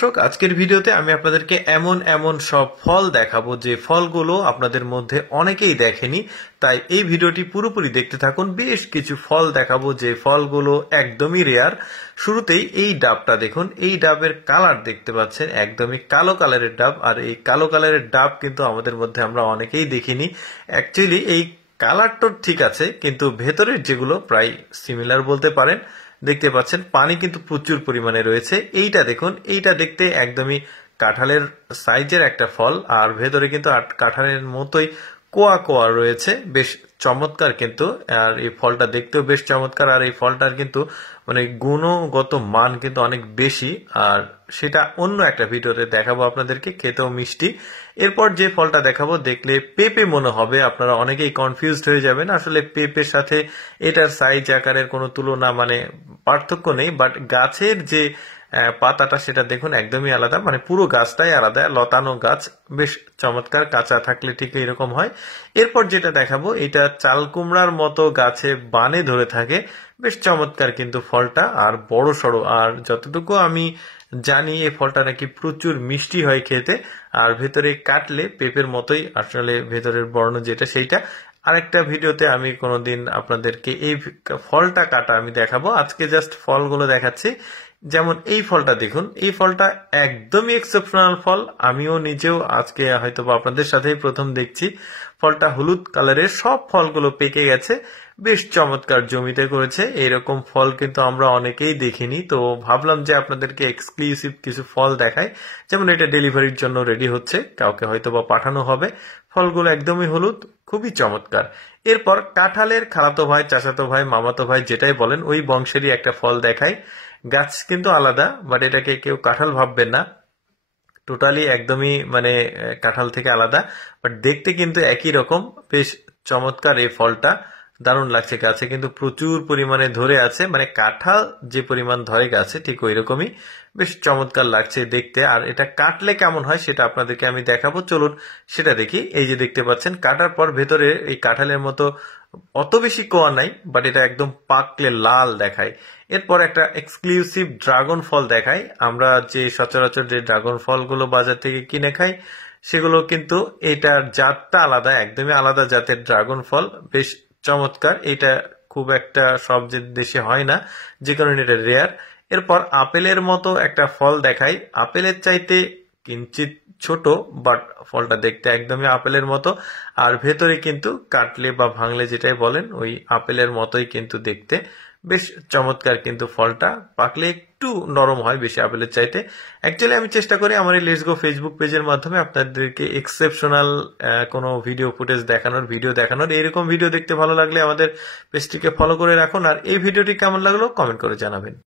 দর্শক, আজকের ভিডিওতে আমি আপনাদেরকে এমন এমন সব ফল দেখাবো যে ফলগুলো আপনাদের মধ্যে অনেকেই দেখেনি। তাই এই ভিডিওটি পুরোপুরি দেখতে থাকুন। বেশ কিছু ফল দেখাবো যে ফলগুলো একদমই রেয়ার। শুরুতেই এই ডাবটা দেখুন। এই ডাবের কালার দেখতে পাচ্ছেন, একদমই কালো কালারের ডাব। আর এই কালো কালারের ডাব কিন্তু আমাদের মধ্যে আমরা অনেকেই দেখিনি। অ্যাকচুয়ালি এই কালারটা ঠিক আছে, কিন্তু ভেতরের যেগুলো প্রায় সিমিলার বলতে পারেন। দেখতে পাচ্ছেন পানি কিন্তু প্রচুর পরিমাণে রয়েছে। এইটা দেখুন, এইটা দেখতে একদমই কাঁঠালের সাইজের একটা ফল, আর ভেতরে কিন্তু কাঁঠালের মতোই কোয়া কোয়া রয়েছে। বেশ চমৎকার কিন্তু, আর এই ফলটা দেখতেও বেশ চমৎকার। আর এই ফলটার কিন্তু মানে গুণগত মান কিন্তু অনেক বেশি, আর সেটা অন্য একটা ভিডিওতে দেখাবো আপনাদেরকে। খেতেও মিষ্টি। এরপর যে ফলটা দেখাবো দেখলে পেঁপে মনে হবে, আপনারা অনেকেই কনফিউজড হয়ে যাবেন। আসলে পেঁপের সাথে এটার সাইজ আকারের কোনো তুলনা মানে পার্থক্য নেই, বাট গাছের যে পাতাটা সেটা দেখুন একদমই আলাদা, মানে পুরো গাছটাই আলাদা, লতানো গাছ। বেশ চমৎকার, কাঁচা থাকলে ঠিক এরকম হয়। এরপর যেটা দেখাবো এটা চাল কুমড়ার মতো গাছে বানে ধরে থাকে। বেশ চমৎকার কিন্তু ফলটা, আর বড় সড়ো। আর যতটুকু আমি জানি এই ফলটা নাকি প্রচুর মিষ্টি হয় খেতে, আর ভেতরে কাটলে পেঁপের মতোই আসলে ভেতরের বর্ণ যেটা সেইটা। আরেকটা ভিডিওতে আমি কোনোদিন আপনাদেরকে এই ফলটা কাটা আমি দেখাবো। আজকে জাস্ট ফলগুলো দেখাচ্ছি। যেমন এই ফলটা দেখুন, এই ফলটা একদমই এক্সেপশনাল ফল। আমিও নিজেও আজকে হয়তো আপনাদের সাথেই প্রথম দেখছি। ফলটা হলুদ কালারের, সব ফলগুলো পেকে গেছে। বেশ চমৎকার জমিতে করেছে। এইরকম ফল কিন্তু আমরা অনেকেই দেখিনি, তো ভাবলাম যে আপনাদেরকে এক্সক্লুসিভ কিছু ফল দেখাই। যেমন এটা ডেলিভারির জন্য রেডি হচ্ছে, কাউকে হয়তো বা পাঠানো হবে। ফলগুলো একদমই হলুদ, খুবই চমৎকার। এরপর কাঁঠালের খালাতো ভাই, চাচাতো ভাই, মামাতো ভাই যেটাই বলেন, ওই বংশেরই একটা ফল দেখাই। গাছ কিন্তু আলাদা, বাট এটাকে কেউ কাঁঠাল ভাববেন না। টোটালি একদমই মানে কাঁঠাল থেকে আলাদা, বাট দেখতে কিন্তু একই রকম। বেশ চমৎকার এই ফলটা, দারুণ লাগছে। গাছে কিন্তু প্রচুর পরিমাণে ধরে আছে, মানে কাঁঠাল যে পরিমাণ ধরে গাছে ঠিক ওই রকমই। বেশ চমৎকার লাগছে দেখতে। আর এটা কাটলে কেমন হয় সেটা আপনাদেরকে আমি দেখাবো, চলুন সেটা দেখি। এই যে দেখতে পাচ্ছেন, কাটার পর ভেতরে এই কাঁঠালের মতো অত বেশি কোয়া নাই, বাট এটা একদম পাকলে লাল দেখায়। এরপর একটা এক্সক্লুসিভ ড্রাগন ফল দেখাই। আমরা যে সচরাচর যে ড্রাগন ফলগুলো বাজার থেকে কিনে খাই, সেগুলো কিন্তু এটার জাতটা আলাদা, একদমই আলাদা জাতের ড্রাগন ফল। বেশ চমৎকার। এটা খুব একটা সব যে দেশে হয় না, যে কারণে এটা রেয়ার। এরপর আপেলের মতো একটা ফল দেখাই। আপেলের চাইতে কিঞ্চিত ছোট, বাট ফলটা দেখতে একদমই আপেলের মতো। আর ভেতরে কিন্তু কাটলে বা ভাঙলে যেটাই বলেন, ওই আপেলের মতোই কিন্তু দেখতে। বেশ চমৎকার কিন্তু ফলটা, পাকলে একটু নরম হয় বেশি আপেলের চাইতে। অ্যাকচুয়ালি আমি চেষ্টা করি আমার এই লেটস গো ফেসবুক পেজের মাধ্যমে আপনাদেরকে এক্সেপশনাল কোনো ভিডিও ফুটেজ দেখানোর, ভিডিও দেখানোর। এরকম ভিডিও দেখতে ভালো লাগলে আমাদের পেজটিকে ফলো করে রাখুন। আর এই ভিডিওটি কেমন লাগলো কমেন্ট করে জানাবেন।